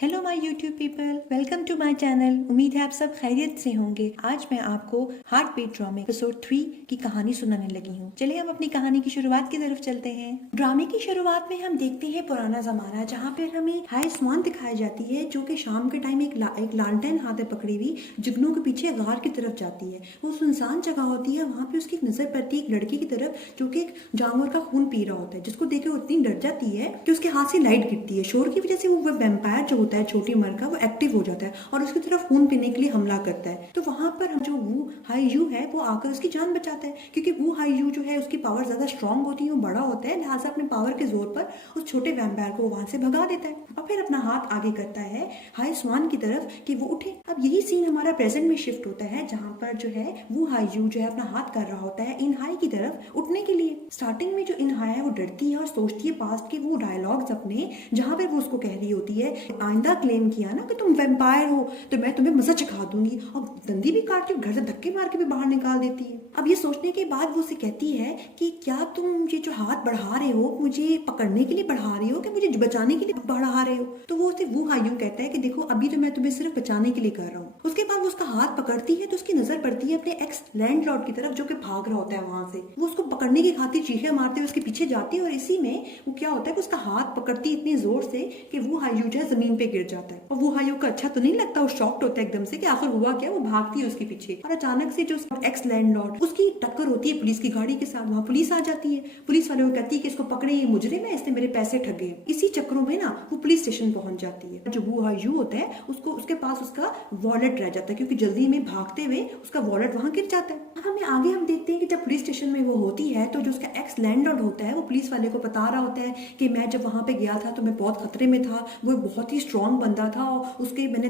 Hello my YouTube people, welcome to my channel. उम्मीद है आप सब खैरियत से होंगे। आज मैं आपको हार्ट बीट ड्रामे एपिसोड 3 की कहानी सुनाने लगी हूँ। चलिए हम अपनी कहानी की शुरुआत की तरफ चलते हैं। ड्रामे की शुरुआत में हम देखते हैं पुराना जमाना, जहाँ पर हमें हाय स्वान दिखाई जाती है, जो कि शाम के टाइम एक लालटेन हाथ में पकड़ी हुई जुगनू के पीछे गार की तरफ जाती है। वो सुनसान जगह होती है, वहाँ पे उसकी नजर पड़ती है एक लड़की की तरफ जो कि एक जानवर का खून पी रहा होता है, जिसको देख के वो इतनी डर जाती है कि उसके हाथ से लाइट गिरती है। शोर की वजह से वो वैम्पायर जो होता है छोटी उम्र का, वो एक्टिव हो जाता है और उसकी तरफ खून पीने के लिए हमला करता है। तो वहां पर जो वू हाई यू है वो आकर उसकी जान बचाता है, क्योंकि वू हाई यू जो है उसकी पावर ज्यादा स्ट्रांग होती है, वो बड़ा होता है, लिहाजा अपने पावर के जोर पर उस छोटे वैम्पायर को वहां से भगा देता है और फिर अपना हाथ आगे करता है हाई स्वान की तरफ कि वो उठे। अब यही सीन हमारा प्रेजेंट में शिफ्ट होता है, जहां पर जो है वो हाई यू जो है अपना हाथ कर रहा होता है इन हाई की तरफ उठने के लिए। स्टार्टिंग में जो इन हाई है वो डरती है और सोचती है पास्ट के वो डायलॉग्स अपने, जहां पर वो उसको कह रही होती है आइंदा क्लेम किया ना कि तुम वैम्पायर हो तो मैं तुम्हें मजा चखा दूंगी, और दंदी भी काटती घर से धक्के मार के भी बाहर निकाल देती है। अब ये सोचने के बाद वो उसे कहती है कि क्या तुम ये जो हाथ बढ़ा रहे हो मुझे पकड़ने के लिए बढ़ा रहे हो कि मुझे बचाने के लिए बढ़ा रहे हो? तो वो उसे वो हायू कहता है कि देखो अभी तो मैं तुम्हें सिर्फ बचाने के लिए कर रहा हूँ। उसके बाद वो उसका हाथ पकड़ती है तो उसकी नजर पड़ती है अपने एक्स लैंडलॉर्ड की तरफ, जो कि भाग रहा होता है वहां से। वो उसको पकड़ने की खातिर चीखें मारते हुए उसके पीछे जाती है और इसी में वो क्या होता है कि उसका हाथ पकड़ती इतनी जोर से कि वो हायू जो है जमीन पे गिर जाता है। और वो हायू का अच्छा तो नहीं लगता, वो शॉक्ड होता है एकदम से कि आखिर हुआ क्या। वो भागती है उसके पीछे और अचानक से जो एक्स लैंडलॉर्ड उसकी टक्कर होती है पुलिस की गाड़ी के साथ। वहां पुलिस आ जाती है। पुलिस वाले को कहती है कि इसको पकड़े, ये मुजरिम है, इसने मेरे पैसे ठगे। इसी चक्रों में ना वो पुलिस स्टेशन पहुंच जाती है। जो वो हायू होता है उसको उसके पास उसका वॉलेट रह जाता है, क्योंकि जल्दी में भागते हुए उसका वॉलेट वहां गिर जाता है। अब हमें आगे हम देखते हैं कि जब पुलिस स्टेशन में वो होती है तो जो उसका एक्स लैंडलॉर्ड होता है वो पुलिस वाले को बता रहा होता है कि मैं जब वहां पे गया था तो मैं बहुत खतरे में था, वो बहुत ही स्ट्रांग बंदा था और उसके मैंने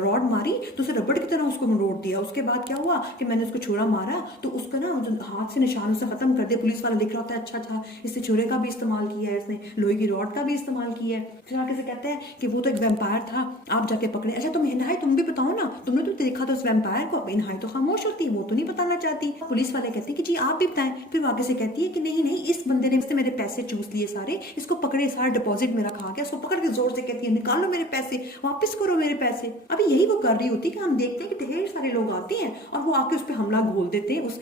रॉड मारी तो उसे रबड़ की तरह उसको मरोड़ दिया। उसके बाद क्या हुआ कि मैंने उसको छुरा मारा तो उसका ना हाथ से निशान उसे खत्म कर दिया। पुलिस वाला देख रहा होता है अच्छा अच्छा इससे छुरे का भी इस्तेमाल किया है, इसने लोहे की रॉड का भी इस्तेमाल किया है। फिर आगे से कहते हैं कि वो तो एक वैम्पायर था, आप जाके पकड़े। अच्छा तुम इनहाई तुम भी बताओ ना, तुमने तो देखा था उस वैम्पायर को। इनहाई तो खामोश होती है, वो तो नहीं बताना चाहती। पुलिस वाले कहते हैं कि जी आप भी बताएं। फिर आगे से कहती है कि नहीं नहीं, इस बंदे ने मेरे पैसे चूस लिए सारे, इसको पकड़े, सारा डिपॉजिट मेरा खा गया। उसको पकड़ के जोर से कहती है निकालो मेरे पैसे, वापस करो मेरे पैसे। अभी यही वो कर रही होती है कि हम देखते हैं कि ढेर सारे लोग आते हैं और वो आके उस पर हमला घोल देते हैं उस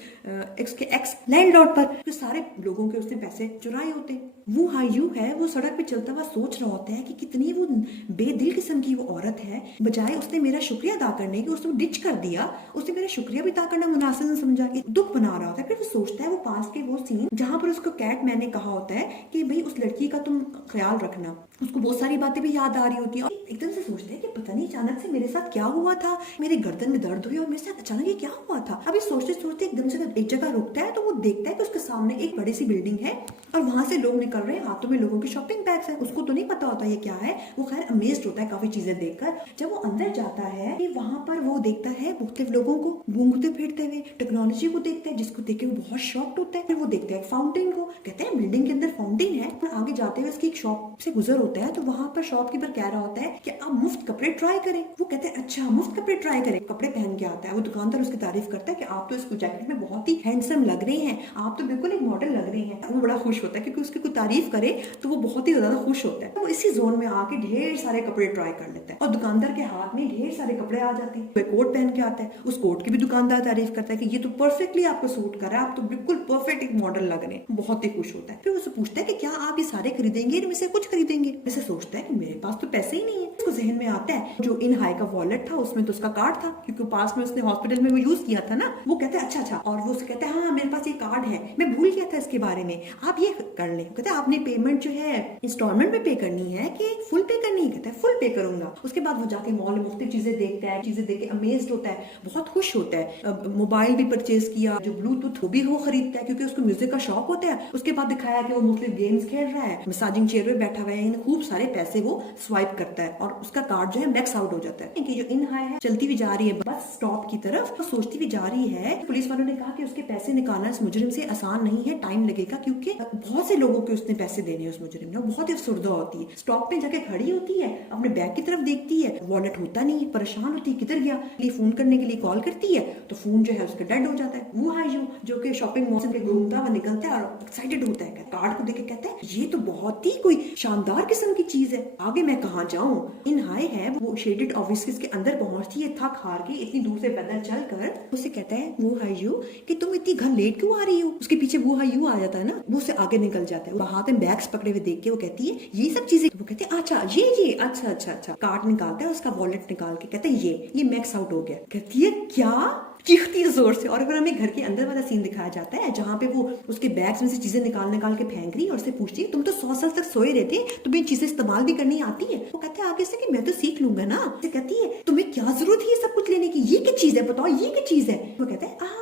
एक्स लैंडलॉर्ड पर, जो सारे लोगों के उसने पैसे चुराए होते हैं। वो हायू है वो सड़क पे चलता हुआ सोच रहा होता है कि कितनी वो बेदिल किस्म की वो औरत है। बजाय उसने मेरा शुक्रिया अदा करने की उसने डिच कर दिया, उसने मेरा शुक्रिया भी अदा करना मुनासिब नहीं समझा, कि दुख बना रहा होता है। फिर वो सोचता है वो पास के वो सीन जहां पर उसको कैट मैन ने कहा होता है कि भाई उस लड़की का तुम ख्याल रखना। उसको बहुत सारी बातें भी याद आ रही होती है और एकदम से सोचते हैं कि पता नहीं अचानक से मेरे साथ क्या हुआ था, मेरे गर्दन में दर्द हुई और मेरे साथ अचानक ये क्या हुआ था। अभी सोचते सोचते एकदम से एक जगह रुकता है तो वो देखता है कि उसके सामने एक बड़ी सी बिल्डिंग है और वहां से लोग निकल रहे हैं, हाथों में लोगों के शॉपिंग बैग्स हैं। उसको तो नहीं पता होता ये क्या है, वो खैर अमेज्ड होता है काफी चीजें देखकर। जब वो अंदर जाता है कि वहां पर वो देखता है मुख्तलिफ लोगों को घूमते फिरते हुए, टेक्नोलॉजी को देखता है जिसको देख के वो बहुत शॉक्ड होता है। फिर वो देखता है फाउंटेन को, कहते हैं बिल्डिंग के अंदर फाउंटेन है। और आगे जाते हुए उसकी एक शॉप से गुजर होता है तो वहां पर शॉपकीपर कह रहा होता है कि आप मुफ्त कपड़े ट्राई करें। वो कहते हैं अच्छा मुफ्त कपड़े ट्राई करें। कपड़े पहन के आता है, वो दुकानदार उसकी तारीफ करता है कि आप तो इस जैकेट में बहुत ही हैंडसम लग रहे हैं, आप तो बिल्कुल एक मॉडल लग रहे हैं। वो बड़ा खुश होता है क्योंकि उसकी कोई तारीफ करे तो वो बहुत ही ज्यादा खुश होता है। तो वो इसी जोन में आके ढेर सारे कपड़े ट्राई कर लेता है और दुकानदार के हाथ में ढेर सारे कपड़े आ जाते हैं। वो कोट पहन के आता है, उस कोट की भी दुकानदार तारीफ करता है कि ये तो परफेक्टली आपको सूट कर रहा है, आप तो बिल्कुल परफेक्ट एक मॉडल लग रहे हैं। बहुत ही खुश होता है। फिर उससे पूछता है कि क्या आप ये सारे खरीदेंगे, इनमें से कुछ खरीदेंगे? ऐसे सोचता है कि मेरे पास तो पैसे ही नहीं है। उसको जहन में आता है जो इन हाई का वॉलेट था उसमें तो उसका कार्ड था, क्योंकि पास में उसने हॉस्पिटल में वो यूज किया था ना। वो कहता है अच्छा अच्छा, और वो कहता है हाँ मेरे पास ये कार्ड है, मैं भूल गया था इसके बारे में, आप ये कर लें। कहते हैं आपने पेमेंट जो है इंस्टॉलमेंट में पे करनी है कि फुल पे करनी है? कहता है फुल पे करूंगा। उसके बाद वो जाके मॉल में मुफ्त चीजें देखता है, चीजें देख के अमेज्ड होता है, बहुत खुश होता है। मोबाइल भी परचेज किया, जो ब्लूटूथ वो भी वो खरीदता है क्योंकि उसको म्यूजिक का शौक होता है। उसके बाद दिखाया कि वो मुख्तलिफ गेम्स खेल रहा है, मसाजिंग चेयर पे बैठा हुआ है, खूब सारे पैसे वो स्वाइप करता है और उसका कार्ड जो है मैक्स आउट हो जाता है। कि जो इन हाई है चलती हुई जा रही है बस स्टॉप की तरफ, तो सोचती हुई जा रही है। पुलिस वालों ने कहा कि उसके पैसे निकालना इस मुजरिम से आसान नहीं है, टाइम लगेगा, क्योंकि बहुत से लोगों के उसने पैसे देने उस मुजरिम ने। बहुत ही अफसरदा होती है, स्टॉप पे जाके खड़ी होती है, अपने बैग की तरफ देखती है, वॉलेट होता नहीं है, परेशान होती है किधर गया। फोन करने के लिए कॉल करती है तो फोन जो है उसका डेड हो जाता है। वो हायू जो कि शॉपिंग मॉल से घूमता हुआ निकलता है और एक्साइटेड होता है, कार्ड को देख के कहता है ये तो बहुत ही कोई शानदार किस्म की चीज है, आगे मैं कहाँ जाऊँ। इन हाई है वो शेडेड ऑफिस के अंदर पहुंचती है थक हार के इतनी दूर से पैदल चलकर। उसे कहता है वो हाई यू कि तुम इतनी घर लेट क्यों आ रही हो। उसके पीछे वो हाई यू आ जाता है ना, वो उसे आगे निकल जाता है। वो हाथ में बैग्स पकड़े हुए देख के वो कहती है ये सब चीजें। वो कहते हैं अच्छा ये अच्छा कार्ड निकालता है, उसका वॉलेट निकाल के कहता है ये मैक्स आउट हो गया। कहती है क्या, चीखती है जोर से। और फिर हमें घर के अंदर वाला सीन दिखाया जाता है जहाँ पे वो उसके बैग्स में से चीजें निकाल के फेंक रही है और उससे पूछती है तुम तो 100 साल तक सोए रहते, तुम्हें चीजें इस्तेमाल भी करनी आती है। वो कहता है आगे से कि मैं तो सीख लूंगा ना। कहती है तुम्हें क्या जरूरत है ये सब कुछ लेने की, ये क्या चीज है बताओ, ये क्या चीज है। वो कहता है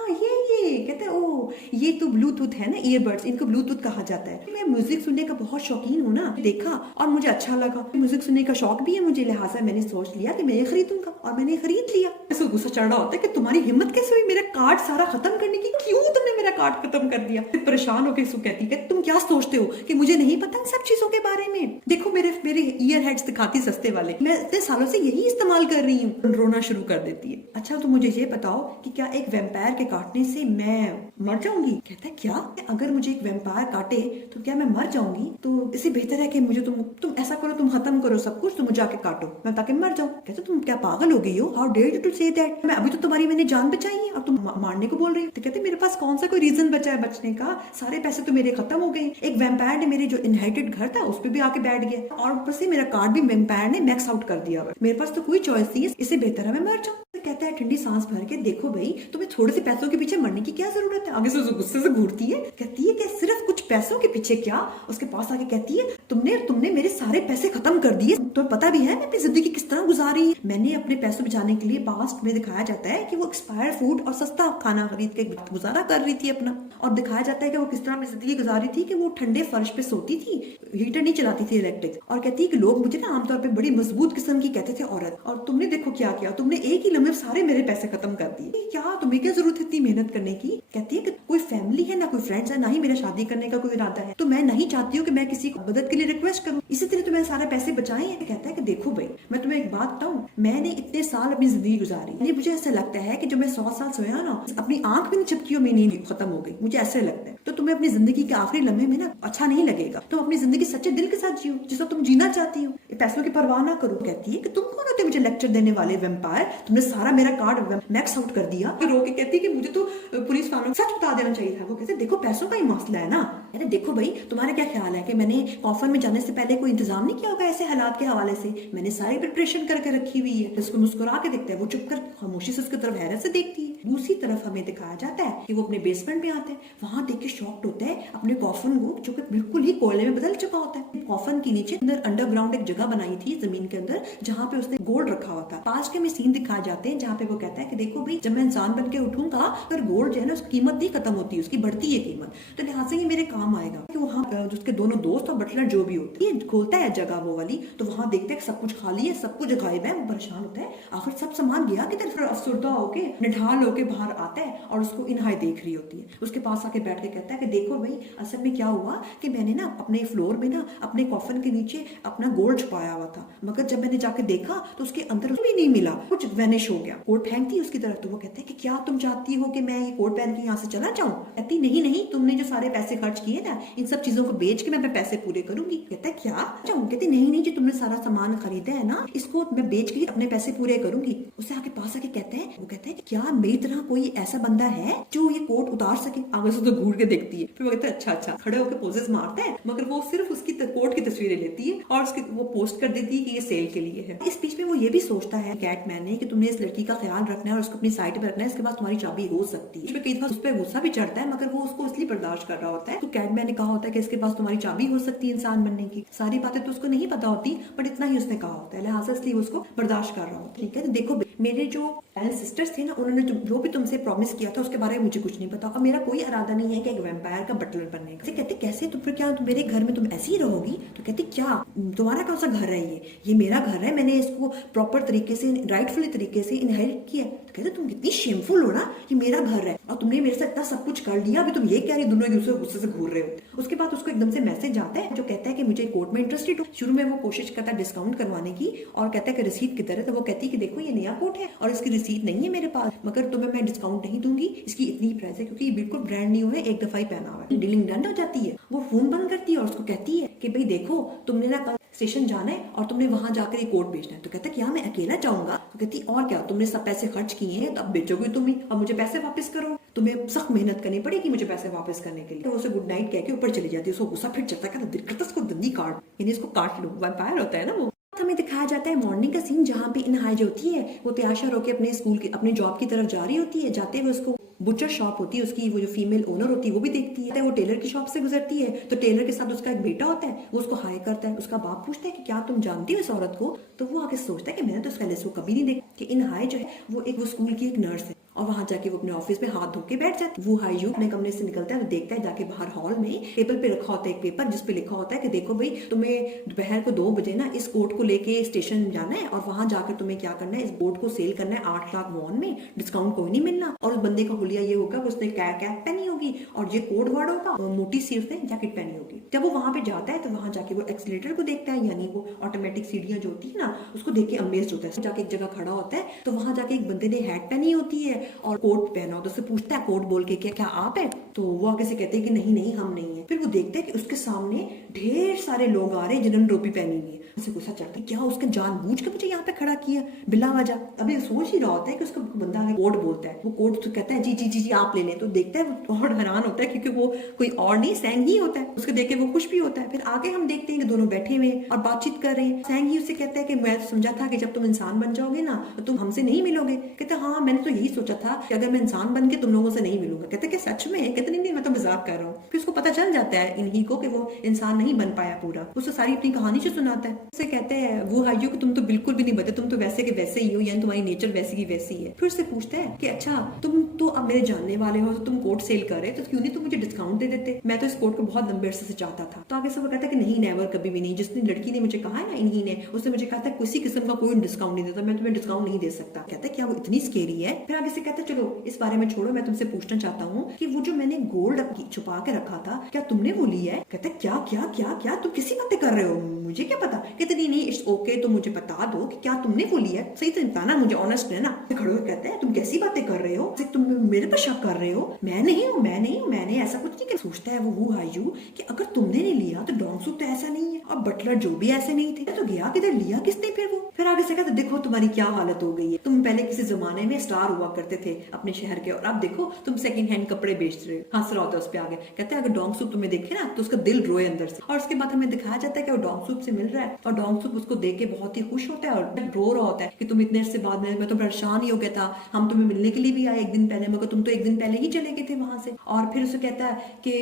ये कहता है ओ ये तो ब्लूटूथ है ना, ईयरबड्स, इनको ब्लूटूथ कहा जाता है। मैं म्यूजिक सुनने का बहुत शौकीन हूँ ना, देखा और मुझे अच्छा लगा, म्यूजिक सुनने का शौक भी है मुझे, लिहाजा मैंने सोच लिया कि मैं ये खरीदूंगा और मैंने खरीद लिया। ऐसा गुस्सा चढ़ रहा होता है कि तुम्हारी हिम्मत कैसे हुई मेरा कार्ड सारा खत्म करने की, क्यों तुमने मेरा कार्ड खत्म कर दिया। फिर परेशान होकर सु कहती है तुम क्या सोचते हो कि मुझे नहीं पता इन सब चीजों के बारे में, देखो मेरे ईयर हेड्स दिखाती सस्ते वाले, मैं इतने सालों से यही इस्तेमाल कर रही हूँ। रोना शुरू कर देती है। अच्छा तो मुझे ये बताओ कि क्या एक वैम्पायर के काटने से मैं मर जाऊंगी। कहता है क्या, अगर मुझे एक वैम्पायर काटे तो क्या मैं मर जाऊंगी, तो इससे बेहतर है कि मुझे तुम ऐसा करो, तुम खत्म करो सब कुछ, तुम मुझे आके काटो, मैं ताकि मर जाऊं। कहते तुम क्या पागल हो गई हो, how dare you to say that, मैं अभी तो तुम्हारी मैंने जान बचाई है और तुम मारने को बोल रही हो। तो कहते मेरे पास कौन सा कोई रीजन बचा है बचने का, सारे पैसे तो मेरे खत्म हो गए। एक वैम्पायर ने मेरे जो इनहेरिटेड घर था उस पर भी आके बैठ गया और ऊपर से मेरा कार्ड भी वैम्पायर ने मैक्स आउट कर दिया। मेरे पास तो कोई चॉइस नहीं है, इससे बेहतर है मैं मर जाऊं। कहता है ठंडी सांस भर के देखो भाई तुम्हें थोड़े से पैसों के पीछे मरने की क्या जरूरत है। आगे से गुस्से से घूरती है, कहती है कि सिर्फ कुछ पैसों के पीछे क्या। उसके पास आके कहती है तुमने मेरे सारे पैसे खत्म कर दिए, तुम्हें पता भी है मैं अपनी जिंदगी किस तरह गुजारी। मैंने अपने पैसों बचाने के लिए पास्ट में दिखाया जाता है कि वो एक्सपायर्ड फूड और सस्ता खाना खरीद के गुजारा कर रही थी अपना, और दिखाया जाता है कि वो किस तरह अपनी जिंदगी गुजारी थी कि वो ठंडे फर्श पे सोती थी, हीटर नहीं चलाती थी इलेक्ट्रिक। और कहती है कि लोग मुझे ना आमतौर पर बड़ी मजबूत किस्म की कहते थे औरत, और तुमने देखो क्या किया, तुमने एक ही लम्हे सारे मेरे पैसे खत्म कर दिए, क्या तुम्हें क्या जरूरत है इतनी मेहनत करने की। कहती है कि कोई फैमिली है ना कोई फ्रेंड्स है, ना ही मेरा शादी करने का कोई इरादा है, तो मैं नहीं चाहती हूँ कि मैं किसी को मदद के लिए रिक्वेस्ट करूँ, इसी तरह तुम्हें सारे पैसे बचाए हैं। कहता है कि देखो भाई मैं तुम्हें एक बात बताऊं, मैंने इतने साल अपनी जिंदगी गुजारी, मुझे ऐसा लगता है कि जो मैं 100 साल सोया ना, अपनी आंख भी नहीं झपकी और मेरी नींद खत्म हो गई, मुझे ऐसे लगता है। तो तुम्हें अपनी जिंदगी के आखिरी लम्हे में ना अच्छा नहीं लगेगा, तुम अपनी जिंदगी सच्चे दिल के साथ जियो जिसको तुम जीना चाहती हो, पैसों की परवाह ना करो। कहती है कि तुम कौन होते मुझे लेक्चर देने वाले वैम्पायर, तुमने सारा मेरा कार्ड मैक्स आउट कर दिया। रो के कहती है कि मुझे तो पुलिस वालों को सच बता देना चाहिए था। वो कहते देखो पैसों का ही मसला है ना। कहते देखो भाई तुम्हारा क्या ख्याल है कि मैंने कॉफन में जाने से पहले कोई इंतजाम नहीं किया होगा ऐसे हालात के हवाले से, मैंने सारी प्रिपरेशन करके रखी हुई है। उसको मुस्कुरा के देखता है, वो चुप कर खामोशी से उसकी तरफ हैरत से देखती है। दूसरी तरफ हमें दिखाया जाता है कि वो अपने बेसमेंट में आते हैं, वहां देख के शॉक्ड होता है अपने कॉफन को जो कि बिल्कुल ही कोयले में बदल चुका होता है। कॉफन के नीचे अंदर अंडरग्राउंड एक जगह बनाई थी जमीन के अंदर जहाँ पे उसने गोल्ड रखा हुआ था। पास के में सीन दिखाए जाते हैं जहाँ पे वो कहता है कि देखो भाई जब मैं इंसान बन के उठूंगा अगर गोल्ड जो है ना उसकी कीमत नहीं खत्म होती, उसकी बढ़ती है कीमत, तो लिहाजा ये मेरे काम आएगा। कि वहाँ उसके दोनों दोस्त और बटलर जो भी होते हैं खोलता है जगह वो वाली, तो वहाँ देखते हैं सब कुछ खाली है, सब कुछ गायब है। वो परेशान होता है आखिर सब सामान गया किधर। फिर अफसरदा होके निढाल होके बाहर आता है और उसको इनहाई देख रही होती है। उसके पास आके बैठ के कहता है कि देखो भाई असल में क्या हुआ कि मैंने ना अपने फ्लोर में ना अपने कॉफन के नीचे अपना गोल्ड छुपाया हुआ था, मगर जब मैंने जाके देखा तो उसके अंदर भी नहीं मिला, कुछ वैनिश हो गया। कोट फेंकती है उसकी तरफ, तो वो कहते हैं कि क्या तुम चाहती हो कि मैं ये कोट पहन के यहाँ से चला जाऊं। कहती नहीं तुमने जो सारे पैसे खर्च किए ना इन सब चीजों को बेच के मैं अपने पैसे पूरे करूंगी। कहता है क्या जाऊं। कहती नहीं जो तुमने सारा सामान खरीदा है ना इसको मैं बेच के अपने पैसे पूरे करूंगी। उससे आके पास आके कहता है, वो कहता है कि क्या मेरी तरह कोई ऐसा बंदा है जो ये कोट उतार सके। आगे से तो घूर के देखती है, फिर वो कहता है अच्छा खड़े होकर पोजेस मारता है, मगर वो सिर्फ उसकी कोट की तस्वीरें लेती है और उसकी वो पोस्ट कर देती है कि ये सेल के लिए है। इस बीच में वो ये भी सोचता है कैटमैन ने कि तुमने इस लड़की का ख्याल रखना है और उसको अपनी साइड पे रखना है, इसके बाद तुम्हारी चाबी हो सकती है। कई बार उस पर गुस्सा भी चढ़ता है मगर वो उसको इसलिए बर्दाश्त कर रहा होता है। तो कैटमैन ने कहा होता है कि इसके पास तुम्हारी चाबी हो सकती है इंसान बनने की। सारी बातें तो उसको नहीं पता होती बट इतना ही उसने कहा होता है, लिहाजा इसलिए उसको बर्दाश्त कर रहा होता है। ठीक है, तो देखो मेरे जो सिस्टर्स थे ना उन्होंने जो भी तुमसे प्रॉमिस किया था उसके बारे में मुझे कुछ नहीं पता और मेरा कोई इरादा नहीं है कि एक वैम्पायर का बटलर बनने का। कहते कैसे तो फिर क्या तुम मेरे घर में तुम ऐसे ही रहोगी। तो कहते क्या तुम्हारा कौन सा घर है, ये मेरा घर है, मैंने इसको प्रॉपर तरीके से राइटफुली तरीके से इनहेरिट किया। तो कहते तुम कितनी शेमफुल हो ना, ये मेरा घर है और तुमने मेरे से इतना सब कुछ कर लिया, अभी तुम ये कह रही दोनों एक दूसरे गुस्से से घूर रहे हो। उसके बाद उसको एकदम से मैसेज आता है जो कहता है कि मुझे कोर्ट में इंटरेस्टेड हो। शुरू में वो कोशिश करता है डिस्काउंट करवाने की और कहता है कि रिसीट किधर है, तो वो कहती है कि देखो ये नया कोट है और इसकी रिसीट नहीं है मेरे पास, मगर तुम्हें मैं डिस्काउंट नहीं दूंगी, इसकी इतनी प्राइस है क्योंकि ये बिल्कुल ब्रांड न्यू है, एक दफा ही पहना हुआ है। डीलिंग डन हो जाती है। वो फोन बंद करती है और उसको कहती है कि भाई देखो तुमने ना कल स्टेशन जाना है और तुमने वहां जाकर ये कोट बेचना है। तो कहता है क्या मैं अकेला जाऊंगा? तो कहती और क्या, तुमने सब पैसे खर्च किए हैं तो अब बेचोगे तुम ही, अब मुझे पैसे वापस करो, तुम्हें सख्त मेहनत करनी पड़ेगी मुझे पैसे वापस करने के लिए। तो उसे गुड नाइट कह के ऊपर चली जाती है। उसको गुस्सा फिर चलता है, दिल करता इसको दंदी काट, यानी इसको काट लो, वैम्पायर होता है ना वो। हमें दिखाया जाता है मॉर्निंग का सीन जहाँ पे इन हाई जो होती है वो तैयार होकर अपने स्कूल के अपने जॉब की तरफ जा रही होती है। जाते हुए उसको बुचर शॉप होती है उसकी, वो जो फीमेल ओनर होती है वो भी देखती है। वो टेलर की शॉप से गुजरती है तो टेलर के साथ उसका एक बेटा होता है, वो उसको हाय करता है। उसका बाप पूछता है कि क्या तुम जानती हो इस औरत को? तो वो आगे सोचता है कि मैंने तो पहले इसको कभी नहीं देखा। कि इन हाय जो है वो स्कूल की एक नर्स है और वहां जाके वो अपने ऑफिस में हाथ धो के बैठ जाती है। वो हाई यू अपने कमरे से निकलता है तो देखता है जाके बाहर हॉल में टेबल पे रखा होता है एक पेपर जिसपे लिखा होता है कि देखो भाई तुम्हें दोपहर को 2 बजे ना इस कोट को लेके स्टेशन जाना है और वहां जाकर तुम्हें क्या करना है, इस कोट को सेल करना है 8 लाख वॉन में, डिस्काउंट कोई नहीं मिलना। और उस बंदे का हुलिया ये होगा कि उसने कैप पहनी होगी और ये कोड वर्ड होगा, मोटी सी उसने जैकेट पहनी होगी। जब वो वहां पे जाता है तो वहां जाके वो एक्सीलेटर को देखता है, यानी वो ऑटोमेटिक सीढ़ियां जो होती है ना उसको देख के अमेज्ड होता है। जाके एक जगह खड़ा होता है तो वहां जाके एक बंदे ने हैट पहनी होती है और कोट पहना होता है। उससे पूछता है कोट बोल के क्या आप है? तो वो आगे से कहते हैं कि नहीं नहीं हम नहीं है। फिर वो देखते हैं कि उसके सामने ढेर सारे लोग आ रहे हैं जिन्होंने टोपी पहनी हुई है। उसे गुस्सा चढ़ता है, क्या उसके जानबूझ के मुझे यहाँ पे खड़ा किया बिला वजह। अभी सोच ही रहा होता है कि उसका बंदा आगे कोट बोलता है, वो कोट तो कहता है जी जी जी जी आप ले लें। तो देखता है वो और हैरान होता है क्योंकि वो कोई और नहीं सैंग ही होता है। उसको देख के वो खुश भी होता है। फिर आगे हम देखते हैं कि दोनों बैठे हुए और बातचीत कर रहे हैं। सैंग ही उससे कहता है कि मैं तो समझा था कि जब तुम इंसान बन जाओगे ना तो तुम हमसे नहीं मिलोगे। कहता हाँ मैंने तो यही सोचा था कि अगर मैं इंसान बन के तुम लोगों से नहीं मिलूंगा। कहते कि सच में? कहते नहीं मैं तो मजाक कर रहा हूँ। फिर उसको पता चल जाता है इन्हीं को कि वो इंसान नहीं बन पाया पूरा। उसको सारी अपनी कहानी से सुनाता है। उसे कहते हैं वो हाइयो कि तुम तो बिल्कुल भी नहीं बदले, तुम तो वैसे के वैसे ही हो, यानी तुम्हारी नेचर वैसी की वैसी है। फिर उससे पूछता है कि अच्छा तुम तो अब मेरे जानने वाले हो तो तुम कोट सेल कर रहे तो क्यों नहीं तुम मुझे डिस्काउंट दे देते? मैं तो इस कोट को बहुत लंबे अरसे से चाहता था। तो आगे से वो कहता है कि नहीं नेवर, कभी भी नहीं। जिसने लड़की ने मुझे कहा है ना इन्हीं ने, उसने मुझे कहा था किसी किस्म का कोई डिस्काउंट नहीं देता, मैं तुम्हें डिस्काउंट नहीं दे सकता। कहता है क्या वो इतनी स्केरी है? फिर आगे से कहता है चलो इस बारे में छोड़ो, मैं तुमसे पूछना चाहता हूँ कि वो जो मैंने गोल्ड छुपा के रखा था क्या तुमने वो लिया है? कहता है क्या क्या क्या क्या तुम किसी बातें कर रहे हो, मुझे क्या पता। कहते नहीं इट्स ओके, तो मुझे बता दो कि क्या तुमने वो लिया है, सही से बताना मुझे, ऑनेस्ट रहना। खड़े होकर कहते हैं तुम कैसी बातें कर रहे हो, तुम मेरे पर शक कर रहे हो? मैं नहीं हूँ मैंने ऐसा कुछ नहीं। सोचता है वो हाइजू कि अगर तुमने नहीं लिया तो डोंगसुक तो ऐसा नहीं है और बटलर जो भी ऐसे नहीं थे, तो गया किधर, लिया किसने फिर वो? फिर आगे से कहते देखो तुम्हारी क्या हालत हो गई है, तुम पहले किसी जमाने में स्टार हुआ करते थे अपने शहर के और अब देखो तुम सेकंड हैंड कपड़े बेच रहे हो। हंस रहा होता है उस पे। आगे कहते हैं अगर डोंगसुक तुम्हें देखे ना तो उसका दिल रोए अंदर से। और उसके बाद हमें दिखाया जाता है कि वो डोंगसुक से मिल रहा है और डोंगसुक उसको देख के बहुत ही खुश होता है और रो रहा होता है कि तुम इतने से बाद में, मैं तो परेशान ही हो गया था, हम तुम्हें मिलने के लिए भी आए एक दिन पहले, मगर तुम तो एक दिन पहले ही चले गए थे वहां से। और फिर उसे कहता है कि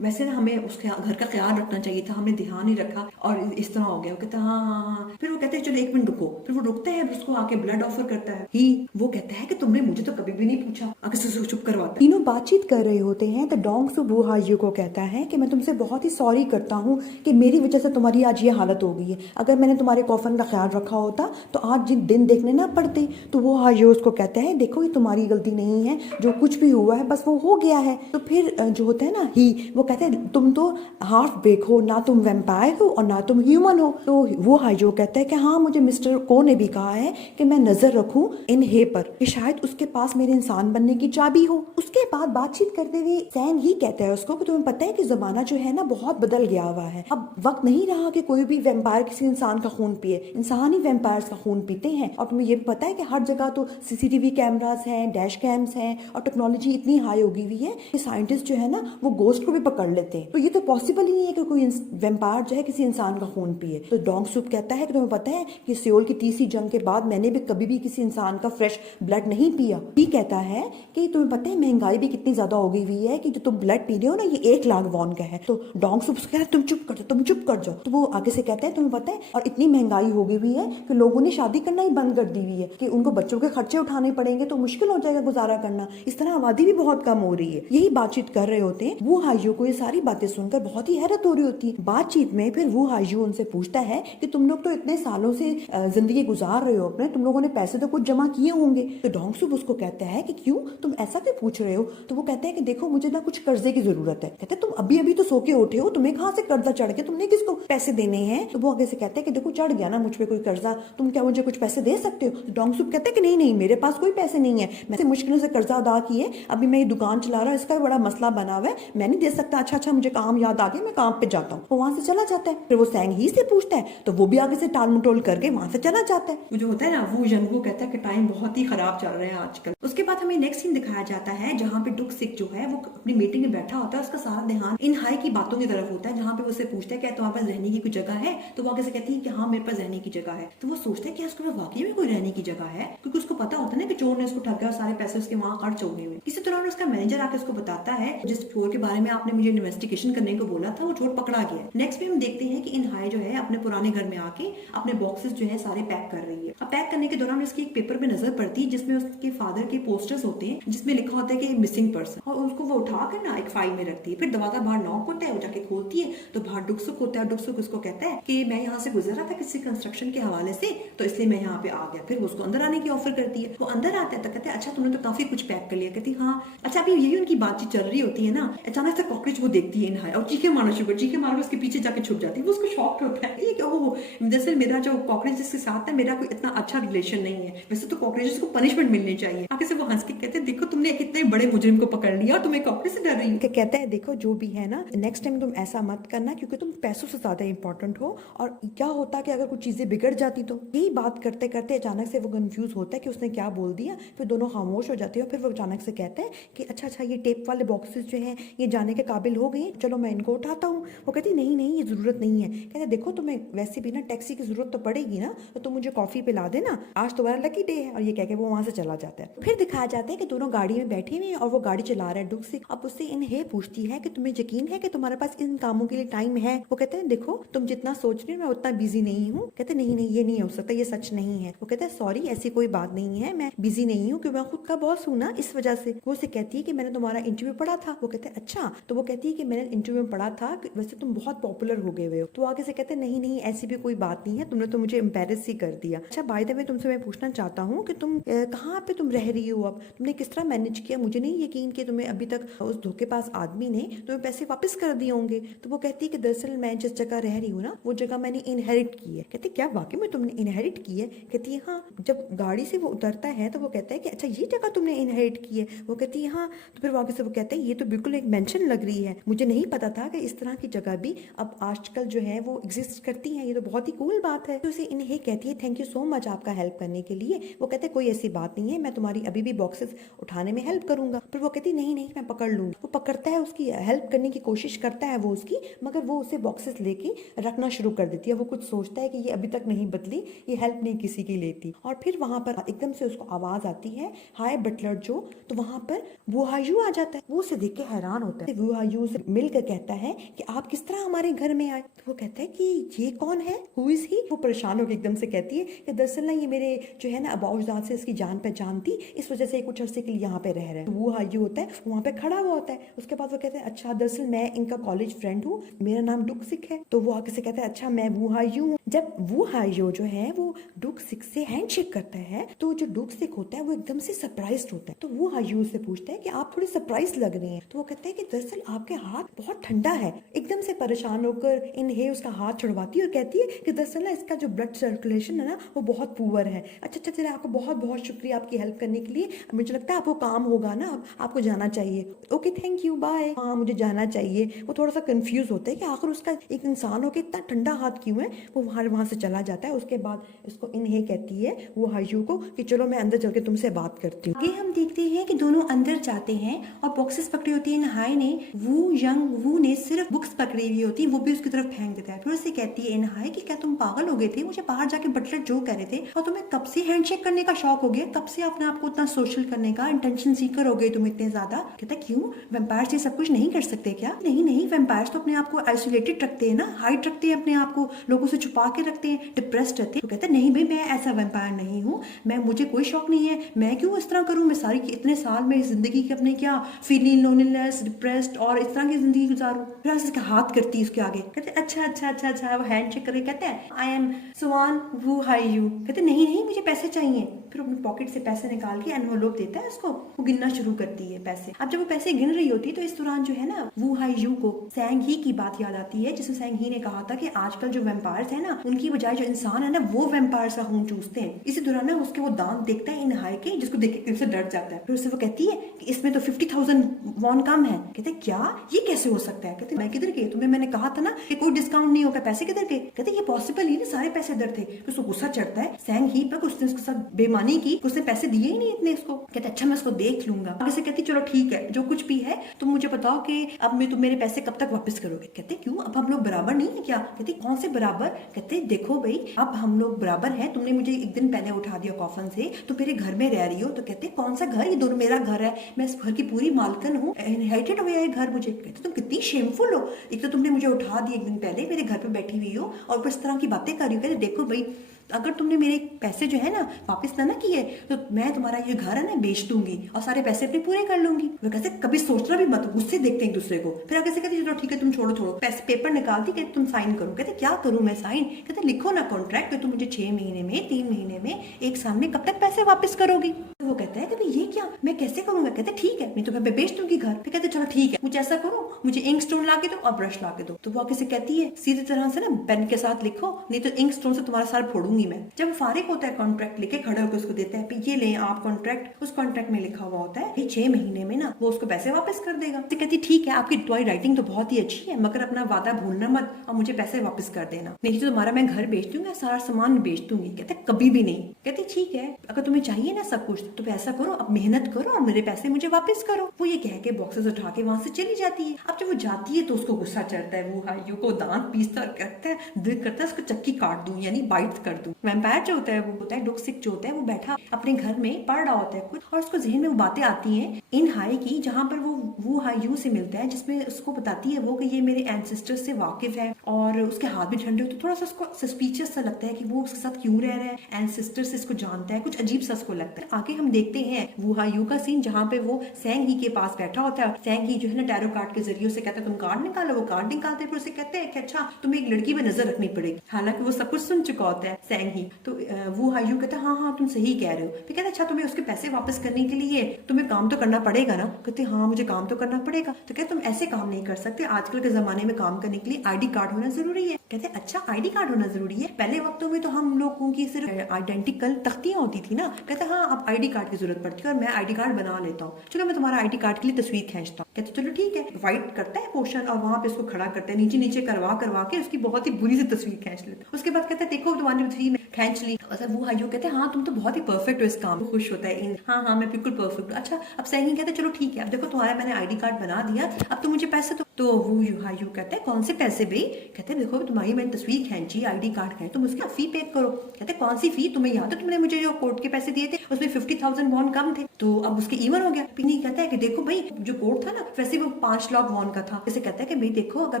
वैसे ना हमें उसके घर का ख्याल रखना चाहिए था, हमने ध्यान नहीं रखा और इस तरह हो गया। वो कहता है हाँ। फिर वो कहते हैं चलो 1 मिनट रुको। फिर वो रुकता है, उसको आके ब्लड ऑफर करता है ही। वो कहता है कि तुमने मुझे तो कभी भी नहीं पूछा, आगे से चुप करवाता। तीनों बातचीत कर रहे होते हैं तो डोंगसु वो हाइजू को कहता है कि मैं तुमसे बहुत ही सॉरी करता हूँ कि मेरी वजह से तुम्हारी आज ये हालत हो गई है। अगर मैंने तुम्हारे कॉफन का ख्याल रखा होता तो आज जिन दिन देखने ना पड़ते। तो वो हाइजू उसको कहता है देखो ये तुम्हारी गलती नहीं है, जो कुछ भी हुआ है बस वो हो गया है। तो फिर जो होता है ना ही, वो कहते हैं तुम तो हाफ बेक हो, ना तुम वैम्पायर हो और ना तुम ह्यूमन हो। तो वो हाइजो कहता है कि हाँ मुझे मिस्टर को ने भी कहा है कि मैं नजर रखूं इन हे पर, कि शायद उसके पास मेरे इंसान बनने की चाबी हो। उसके बाद बातचीत करते हुए सैन ही कहता है उसको कि तुम्हें पता है कि जमाना जो है ना बहुत बदल गया हुआ है, अब वक्त नहीं रहा कि कोई भी वैम्पायर किसी इंसान का खून पिए, इंसान ही वैम्पायर्स का खून पीते हैं। और तुम्हें ये भी पता है कि हर जगह तो सीसीटीवी कैमरास हैं, डैश कैम्स हैं और टेक्नोलॉजी इतनी हाई हो गई हुई है कि साइंटिस्ट जो है ना वो गोस्ट को भी पकड़ लेते हैं। तो ये तो पॉसिबल ही नहीं है कि कोई वैम्पायर जो है किसी इंसान का खून पिए। तो डोंगसुक कहता है कि तुम्हें पता है कि सियोल की तीसरी जंग के बाद मैंने भी कभी भी किसी इंसान का फ्रेश ब्लड नहीं पिया। ये कहता है कि तुम्हें पता है महंगाई भी कितनी ज्यादा हो गई हुई है कि जो तुम ब्लड पी रहे हो ना ये 1 लाख वॉन का है। तो डोंगसुक कहता है तुम चुप कर जाओ। तो वो आगे से कहता है तुम्हें पता है और इतनी महंगाई हो गई हुई है कि लोगों ने शादी करना ही बंद कर दी हुई है कि उनको बच्चों के खर्चे उठाने पड़ेंगे तो मुश्किल हो जाएगा गुजारा करना। इस तरह आबादी भी बहुत कम हो रही है। यही बातचीत कर रहे होते हैं। वो हाइजू को ये सारी बातें सुनकर बहुत ही हैरत हो रही होती है। बातचीत में फिर वो हाइजू उनसे पूछता है कि तुम लोग तो इतने सालों से जिंदगी गुजार रहे हो अपने, तुम लोगों ने पैसे तो कुछ जमा किए होंगे। तो डोंगसुक उसको कहता है कि क्यों, तुम ऐसा क्यों पूछ रहे हो? तो वो कहते हैं कि देखो मुझे ना कुछ कर्जे की जरूरत है। कहते तुम अभी अभी तो सो के उठे हो, तुम्हें कहाँ से कर्जा चढ़ के तुमने किसको पैसे देने हैं? हैं तो वो आगे से कहते हैं कि देखो चढ़ गया ना मुझ पे कोई कर्जा, तुम क्या मुझे कुछ पैसे दे सकते हो? तो डोंगसुक कहते हैं कि नहीं नहीं, मेरे पास कोई पैसे नहीं है, मैं मुश्किलों से कर्जा अदा किए, अभी मैं ये दुकान चला रहा हूँ, इसका बड़ा मसला बना हुआ है, मैं नहीं दे सकता। अच्छा अच्छा, मुझे काम याद आ गया, मैं काम पे जाता हूँ। वो वहां से चला जाता है। फिर वो सैंग ही से पूछता है तो वो भी आगे से टाल मटोल करके वहां से चला जाता है। वो जो होता है ना, वो जंगू कहता है कि टाइम बहुत ही खराब चल रहा है आजकल। उसके बाद हमें नेक्स्ट सीन दिखाया जाता है जहाँ पे डुक सिक जो है वो अपनी मीटिंग में बैठा होता है, उसका सारा ध्यान इन हाई की बातों की तरफ होता है, जहाँ पे वो उससे पूछता है क्या तुम्हारे पास रहने की कोई जगह है? तो वो आगे से कहती है कि हाँ मेरे पास रहने की जगह है। तो वो सोचता है कि उसके पास वाकई में कोई रहने की जगह है, क्योंकि उसको पता होता है ना कि चोर ने उसको ठगा और सारे पैसे उसके वहां खर्च हो गए। इसी दौरान उसका मैनेजर आकर उसको बताता है जिस चोर के बारे में आपने मुझे इन्वेस्टिगेशन करने को बोला था, वो चोर पकड़ा गया। नेक्स्ट में हम देखते हैं कि इन हाई जो है अपने पुराने घर में आके अपने बॉक्सेस जो है सारे पैक कर रही है। अब पैक करने के दौरान उसकी एक पेपर पे नजर पड़ती है जिसमें उसके फादर के पोस्टर्स होते हैं, जिसमें लिखा होता है कि मिसिंग पर्सन, और उसको वो उठाकर ना एक फाइल में रखती है। फिर दरवाजा बाहर नॉक होता है, वो जाके खोलती है तो बाहर डुकसुक होता है। डुकसुक उसको कहता है कि मैं यहाँ से गुजर रहा था किसी कंस्ट्रक्शन के हवाले से, तो इसलिए मैं यहाँ पे आ गया। फिर वो उसको अंदर आने की ऑफर करती है। वो अंदर आता है तो कहते हैं अच्छा तुमने तो काफी कुछ पैक कर लिया। कहती हाँ। अच्छा अभी यही उनकी बातचीत चल रही होती है ना, अचानक से कॉकरोच वो देखती है इन और चीखे मारना शुरू कर, चीखे मारकर उसके पीछे जाके छुप जाती है। वो उसको शॉक होता है कि ओह दरअसल मेरा जो कॉकरोच जिसके साथ है मेरा कोई इतना अच्छा रिलेशन नहीं है, वैसे तो कॉकरोचेस को पनिशमेंट मिलनी चाहिए। आगे से वो हंस के कहते हैं देखो तुमने कितने बड़े मुजरिम को पकड़ लिया और तुम्हें कॉकरोच से डर रही हो। कहता है देखो जो भी है ना, नेक्स्ट टाइम तुम ऐसा मत करना क्योंकि तुम पैसों से ज्यादा इंपॉर्टेंट हो, और क्या होता कि अगर कुछ चीजें बिगड़ जाती तो। यही बात करते करते अचानक से वो कंफ्यूज होता है कि उसने क्या बोल दिया। फिर दोनों खामोश हो जाते हैं। फिर वो अचानक से कहते हैं कि अच्छा अच्छा ये टेप वाले बॉक्सेस जो हैं ये जाने के काबिल हो गए, चलो मैं इनको उठाता हूँ। वो कहती नहीं नहीं ये जरूरत नहीं है। कहते देखो तुम्हें वैसे भी ना टैक्सी की जरूरत तो पड़ेगी ना, तो तुम मुझे कॉफी पिला देना, आज तुम्हारा लकी डे है। और ये कह के वो वहां से चला जाता है। फिर दिखाया जाता है कि दोनों गाड़ी में बैठे हुए हैं और वो गाड़ी चला रहा है डुक सिक। अब उससे इन्हें पूछती है कि तुम्हें यकीन है कि तुम्हारे पास इन कामों के लिए टाइम है? वो कहते हैं देखो तुम जितना सोच रही हो मैं उतना बिजी नहीं हूँ। कहते नहीं नहीं ये नहीं हो सकता, ये सच नहीं है। वो कहता है सॉरी ऐसी कोई बात नहीं है, मैं बिजी नहीं हूँ क्योंकि मैं खुद का बॉस हूँ ना, इस वजह से। वो उसे कहती है कि मैंने तुम्हारा इंटरव्यू पढ़ा था। वो कहते हैं अच्छा। तो वो कहती है कि मैंने इंटरव्यू में पढ़ा था कि वैसे तुम बहुत पॉपुलर हो गए हो। तो आगे से कहते हैं नहीं नहीं ऐसी भी कोई बात नहीं है, तुमने तो मुझे एम्बेरस ही कर दिया। अच्छा बाय द वे तुमसे मैं पूछना चाहता हूँ कि तुम कहाँ पे तुम रह रही हो, अब तुमने किस तरह मैनेज किया? मुझे नहीं यकीन कि तुम्हें अभी तक उस धोखेबाज आदमी ने तुम्हें पैसे वापस कर दिए होंगे। तो वो कहती है कि दरअसल मैं जिस जगह रह रही हूँ ना वो जगह मैंने इनहेरिट की है। कहते क्या वाकई में तुमने इनहेरिट की है? कहती है हाँ। जब गाड़ी से वो उतरता है तो वो कहता है कि अच्छा ये जगह तुमने इनहेरिट की है? वो कहती है हाँ। तो फिर वापस से वो कहता है ये तो बिल्कुल एक मेंशन लग रही है, मुझे नहीं पता था कि इस तरह की जगह भी अब आजकल जो है वो एग्जिस्ट करती है, ये तो बहुत ही कूल बात है। तो उसे इन्हें कहती है थैंक यू सो मच आपका हेल्प करने के लिए। वो कहते कोई ऐसी बात नहीं है, मैं तुम्हारी अभी भी बॉक्सेस उठाने में हेल्प करूंगा। फिर वो कहती नहीं नहीं मैं पकड़ लूंगी। वो पकड़ता है, उसकी हेल्प करने की कोशिश करता है वो उसकी, मगर वो उसे बॉक्सेस लेके रखना शुरू कर देती है। वो कुछ सोचता है कि ये अभी तक नहीं बदली, ये हेल्प नहीं किसी की लेती। और फिर वहां पर एकदम से उसको आवाज आती है हाय बटलर जो। तो वहां पर वो हायू आ जाता है। वो उसे देख के हैरान होता है। वो हायू से मिलकर कहता है कि आप किस तरह हमारे घर में आए? तो वो कहता है कि ये कौन है, हु इज ही? वो परेशान होकर एकदम से कहती है कि दरअसल ना ये मेरे जो है ना अबाउजाद से इसकी जान पहचान थी, इस वजह से कुछ अरसे के लिए यहाँ पे रह रहे हैं। वो हायू होता है वहाँ पे खड़ा हुआ होता है। उसके बाद वो कहते हैं अच्छा दरअसल मैं इनका कॉलेज फ्रेंड हूँ, मेरा नाम डुक सिक है। तो वो आगे से कहता है अच्छा मैं वो हायू हूँ। जब वो हायू जो है वो डुक सिक से हैंडशेक करता है तो जो डुक सिक होता है वो एकदम से सरप्राइज्ड होता है। तो वो हायू से पूछता है कि आप थोड़ी सरप्राइज लग रही हैं। तो वो कहता है कि दरअसल आपके हाथ बहुत ठंडा है। एकदम से परेशान होकर इन्हें उसका हाथ छुड़वाती है और कहती है कि दरअसल ना इसका जो ब्लड सर्कुलेशन है ना वो बहुत पुअर है। अच्छा अच्छा चलिए आपको बहुत बहुत शुक्रिया आपकी हेल्प करने के लिए, मुझे लगता है आपको काम होगा ना, अब आपको जाना चाहिए। Okay thank you bye. हाँ मुझे जाना चाहिए। वो थोड़ा सा कंफ्यूज होता है कि आखिर उसका एक इंसान हो के इतना ठंडा हाथ क्यों है। वो वहां से चला जाता है। उसके बाद इसको इन्हें कहती है वो हायू को कि चलो मैं अंदर चल के तुमसे बात करती हूँ। आगे हम देखते हैं कि दोनों अंदर जाते हैं और बॉक्सेस पकड़ी होती है हाय ने। वू ने सिर्फ बुक्स पकड़ी हुई होती है, वो भी उसकी तरफ फेंक देता है। फिर उससे कहती है इनहाई कि क्या तुम पागल हो गए थे? मुझे बाहर जाके बटलर जो कह रहे थे और तुम्हें कब से हैंडशेक करने का शौक हो गया, कब से अपने आप को उतना सोशल करने का इंटेंशन सीकर हो गए तुम इतने ज्यादा? कहता क्यों वैम्पायर्स ये सब कुछ नहीं कर सकते क्या? नहीं नहीं वैम्पायर्स तो अपने आप को आइसोलेटेड रखते हैं ना, हाइड रखते हैं अपने आप को, लोगों से छुपा के रखते हैं, डिप्रेस्ड रहते हैं। तो कहता है नहीं भाई मैं ऐसा वैम्पायर नहीं हूँ, मैं मुझे कोई शौक नहीं है, मैं क्यों इस तरह करूँ, मैं सारी इतने साल में जिंदगी के अपने क्या फीलिंग लोनलीनेस डिप्रेस्ड और इस तरह की जिंदगी गुजारूं। फिर इसका हाथ करती है उसके आगे। कहते अच्छा अच्छा अच्छा अच्छा वो हैंडशेक करके कहते हैं I am Suwan Woo hi you. कहते नहीं नहीं मुझे पैसे चाहिए। फिर अपनी पॉकेट से पैसे निकाल के एनवेलोप देता है उसको, वो गिनना शुरू करती है पैसे। अब जब वो पैसे गिन रही होती है तो इस दौरान जो है ना वू हाई यू को सैंग ही की बात याद आती है, जिसमें सैंग ही ने कहा था कि कि आजकल जो वैम्पायर्स है ना, उनकी बजाय जो इंसान है ना वो वैम्पायर्स का खून चूसते हैं। इसी दौरान ना उसके वो दांत देखता है इन हाई के, जिसको देख के उससे डर जाता है। फिर उससे वो कहती है कि इसमें तो 50,000 वॉन कम है। कहते क्या, ये कैसे हो सकता है? कहते मैं किधर गई, तुम्हें मैंने कहा था ना कि कोई डिस्काउंट नहीं होगा, पैसे किधर गए? कहते ये पॉसिबल ही नहीं, सारे पैसे इधर थे। फिर उसको गुस्सा चढ़ता है सैंग ही पर, उसने उसके साथ बेईमानी की, उसने पैसे दिए ही नहीं इतने इसको। कहते अच्छा मैं इसको देख लूंगा। आगे से कहती चलो ठीक है, जो कुछ भी है तुम मुझे बताओ कि अब तुम मेरे पैसे कब तक वापस करोगे? कहते क्यों, अब हम लोग बराबर नहीं है क्या? कहते कौन से बराबर? कहते देखो भाई अब हम लोग बराबर हैं, तुमने मुझे एक दिन पहले उठा दिया कॉफन से, तो मेरे घर में रह रही हो। तो कहते कौन सा घर, ये दोनों मेरा घर है, मैं इस घर की पूरी मालकिन हूँ, इनहेरिटेड हुआ है घर मुझे। कहते तुम कितनी शेमफुल हो, एक तो तुमने मुझे उठा दिया एक दिन पहले, मेरे घर पे बैठी हुई हो और इस तरह की बातें कर रही हो। कहते देखो भाई अगर तुमने मेरे पैसे जो है ना वापस ना किए तो मैं तुम्हारा ये घर है ना बेच दूंगी और सारे पैसे अपने पूरे कर लूंगी। वो कहते कभी सोचना भी मत, गुस्से देखते हैं एक दूसरे को। फिर आगे से कहते चलो ठीक है तुम छोड़ो पैसे, पेपर निकालती, कहते तुम साइन करो। कहते क्या करूं मैं साइन? कहते लिखो ना कॉन्ट्रैक्ट, तुम मुझे 6 महीने में, 3 महीने में, 1 साल में कब तक पैसे वापस करोगी? तो वो कहता है कि ये क्या, मैं कैसे करूंगा? कहते ठीक है मैं तुम्हें बेच दूंगी घर। फिर कहते चलो ठीक है, मुझे ऐसा करो, मुझे इंक स्टोन ला के दो और ब्रश ला के दो। तो वो आगे से कहती है सीधी तरह से ना पेन के साथ लिखो, नहीं तो इंक स्टोन से तुम्हारा सर फोड़ूंगी मैं। जब फारिग होता है कॉन्ट्रैक्ट लेके खड़े होकर उसको देता है, ये ले आप कॉन्ट्रैक्ट। उस कॉन्ट्रैक्ट में लिखा हुआ होता है 6 महीने में ना वो उसको पैसे वापस कर देगा। तो कहती ठीक है आपकी तुम्हारी राइटिंग तो बहुत ही अच्छी है, मगर अपना वादा भूलना मत और मुझे पैसे वापस कर देना, नहीं तो तुम्हारा मैं घर बेच दूंगा, सारा सामान बेच दूंगी। कहते कभी भी नहीं। कहती ठीक है अगर तुम्हें चाहिए ना सब कुछ तो ऐसा करो, अब मेहनत करो और मेरे पैसे मुझे वापस करो। वो ये कह के बॉक्सेस उठा के वहां से चली जाती है। अब जब वो जाती है तो उसको गुस्सा चढ़ता है, वो हायू को दांत पीसता और कहता है, दिल करता है उसको चक्की काट दूं, यानी बाइट कर दूं। वैम्पायर जो होता है वो होता है डोक्सिक जो होता है, वो बैठा अपने घर में पढ़ रहा होता है कुछ और उसको जहन में वो बातें आती हैं इन हाई की, जहाँ पर वो हायू से मिलता है, जिसमें उसको बताती है वो कि ये मेरे एंसेस्टर्स से वाकिफ है और उसके हाथ भी ठंडे होते। थोड़ा सा उसको सस्पिशियस सा लगता है कि वो उसके साथ क्यों रह रहा है, एंसेस्टर से इसको जानता है, कुछ अजीब सा उसको लगता है। आगे हम देखते हैं वो हायू का सीन जहाँ पे वो सैंग ही के पास बैठा होता है। सैंग ही जो है ना टैरो कार्ड के जरिए से कहता है तुम कार्ड निकालो, वो कार्ड निकालते हैं, फिर उसे कहते हैं कि अच्छा तुम्हें एक लड़की पे नजर रखनी पड़ेगी। हालांकि वो सब कुछ सुन चुका होता है सैंग ही। तो वो हायू कहता है हाँ तुम सही कह रहे हो। फिर कहता है अच्छा तुम्हें उसके पैसे वापस करने के लिए तुम्हें काम तो करना पड़ेगा ना? कहते हाँ मुझे काम तो करना पड़ेगा। तो कहते तुम ऐसे काम नहीं कर सकते, आजकल के जमाने में काम करने के लिए आईडी कार्ड होना जरूरी है। कहते अच्छा आईडी कार्ड होना जरूरी है, पहले वक्तों में तो हम लोगों की सिर्फ आइडेंटिकल तख्तियां होती थी ना। कहते हाँ अब आईडी कार्ड की जरूरत पड़ती है और मैं आईडी कार्ड बना लेता हूँ, चलो मैं तुम्हारा आईडी कार्ड के लिए तस्वीर खींचता हूँ। कहते चलो ठीक है, वाइट करता है पोर्शन और वहां पे उसको खड़ा करता है, नीचे नीचे करवा के उसकी बहुत ही बुरी सी तस्वीर खींच लेता है। उसके बाद कहता है देखो तुम्हारी तस्वीर में खींच ली। वो हायू कहते हैं हाँ तुम तो बहुत ही परफेक्ट हो इस काम। खुश होता है हाँ मैं बिल्कुल परफेक्ट हूँ। अच्छा अब सही कहते चलो ठीक है, अब देखो तुम्हारा मैंने आईडी कार्ड बना दिया, अब तो मुझे पैसे तो वो हायू कहते हैं कौन से पैसे भाई? कहते हैं देखो तुम्हारी मैंने तस्वीर खींची, आईडी कार्ड खींची, तुम उसकी फी पे करो। कहते कौन सी फी? तुम्हें याद है तुमने मुझे जो कोर्ट के पैसे दिए थे उसमें 50,000 वॉन कम थे, तो अब उसके इवन हो गया। पिनी कहता है कि देखो भाई जो कोर्ट था ना वैसे वो 5 लाख वॉन का था। जैसे कहता है कि भाई देखो अगर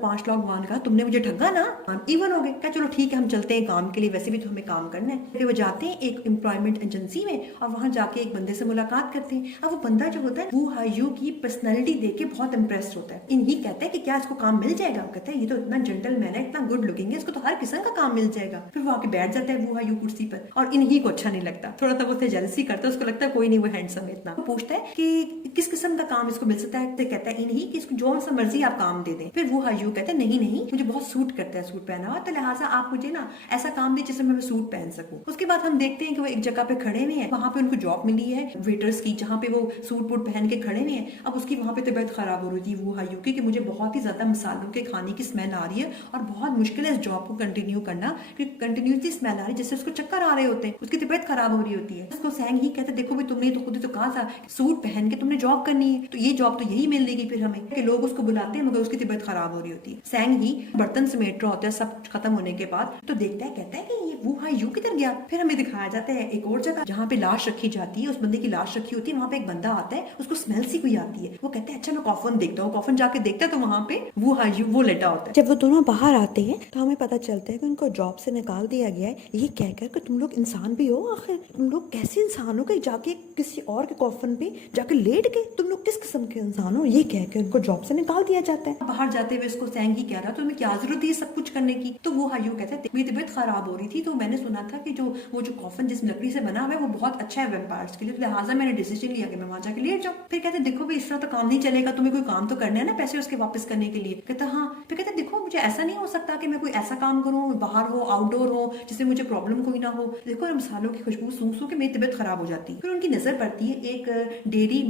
5 लाख वॉन का तुमने मुझे ठगा ना, इवन हो गए। क्या चलो ठीक है हम चलते हैं काम के लिए, वैसे भी तो हमें काम करना है। फिर वो जाते हैं एक एम्प्लॉयमेंट एजेंसी में और वहां जाके एक बंदे से मुलाकात करते हैं। अब वो बंदा जो होता है वो हायू की पर्सनैलिटी देख के बहुत इंप्रेस्ड होता है। इन्हीं कहता है कि क्या इसको काम मिल जाएगा? कहता है ये तो इतना जेंटलमैन है, इतना गुड लुकिंग है, इसको तो हर किस्म का काम मिल जाएगा। फिर वो आके बैठ जाता है वो हायू कुर्सी पर और इन्हीं को अच्छा नहीं लगता, थोड़ा सा वो जेलसी करता है, उसको लगता है कोई नहीं वो हैंडसम है इतना। पूछता है कि किस किस्म का काम इसको मिल सकता है? तो कहता है इन्हीं कि इसको जो सा मर्जी आप काम दे दें। फिर वो हायू कहता है नहीं मुझे बहुत सूट करता है सूट पहना हुआ, तो लिहाजा आप मुझे ना ऐसा काम दे जिसमें मैं सूट पहन सकूं। उसके बाद हम देखते हैं कि वो एक जगह पे खड़े हुए हैं, वहां पे उनको जॉब मिली है वेटर्स की, जहाँ पे वो सूट वूट पहन के खड़े हुए हैं। अब उसकी वहां पे तबीयत खराब हो रही थी वो हायू की कि मुझे बहुत ही ज्यादा मसालों के खाने की स्मेल आ रही है और बहुत मुश्किल है इस जॉब को कंटिन्यू करना, क्योंकि कंटिन्यूसली स्मेल आ रही है जिससे उसको चक्कर आ रहे होते हैं, उसकी तबीयत खराब हो रही होती है। उसको सैंग ही कहते देखो भाई तुमने तो खुद ही तो कहा था सूट पहन के तुमने जॉब करनी है, तो ये जॉब तो यही मिलेगी फिर हमें, कि लोग उसको बुलाते हैं मगर उसकी तबीयत खराब हो रही होती है। सैंग ही बर्तन समेट रहा होता है सब खत्म होने के बाद, तो देखता है कहता है कि ये वो हायू किधर गया। फिर हमें दिखाया जाता है एक और जगह जहाँ पे लाश रखी जाती है, उस बंदे की लाश रखी होती है, वहाँ पे एक बंदा आता है, उसको स्मेल सी कोई आती है। वो कहता है अच्छा मैं कॉफन देखता हूँ। कॉफन जाके देखता है तो वहाँ पे वो हायू वो लेटा होता है। जब वो दोनों बाहर आते हैं तो हमें पता चलता है कि उनको जॉब से निकाल दिया गया है, ये कहकर कि तुम लोग इंसान भी हो, आखिर तुम लोग कैसे इंसान हो, कहीं जाके किसी और के कॉफन पे जाके लेट गए, तुम लोग किस किस्म के इंसान हो, ये कहकर उनको जॉब से निकाल दिया जाता है। बाहर जाते हुए इसको सैंग ही कह रहा तुम्हें क्या जरूरत है सब कुछ करने की? तो वो हायू कहता है मेरी तबीयत खराब हो रही थी तो तो मैंने सुना था कि जो वो जो कॉफन जिस लकड़ी से बना हुआ है वो बहुत अच्छा है वेम्पायर्स के लिए, तो लिहाजा मैंने डिसीजन लिया कि मैं वहां जाके लेट जाऊँ। फिर कहते देखो भाई इस तरह तो काम नहीं चलेगा, तुम्हें कोई काम तो करना है ना पैसे उसके वापस करने के लिए। कहता हाँ। फिर कहते देखो मुझे ऐसा नहीं हो सकता कि मैं कोई ऐसा काम करूँ बाहर हो आउटडोर हो जिससे मुझे प्रॉब्लम कोई ना हो। देखो मसालों की खुशबू सूंघ के मेरी तबीयत खराब हो जाती है। फिर उनकी नजर पड़ती है एक डेयरी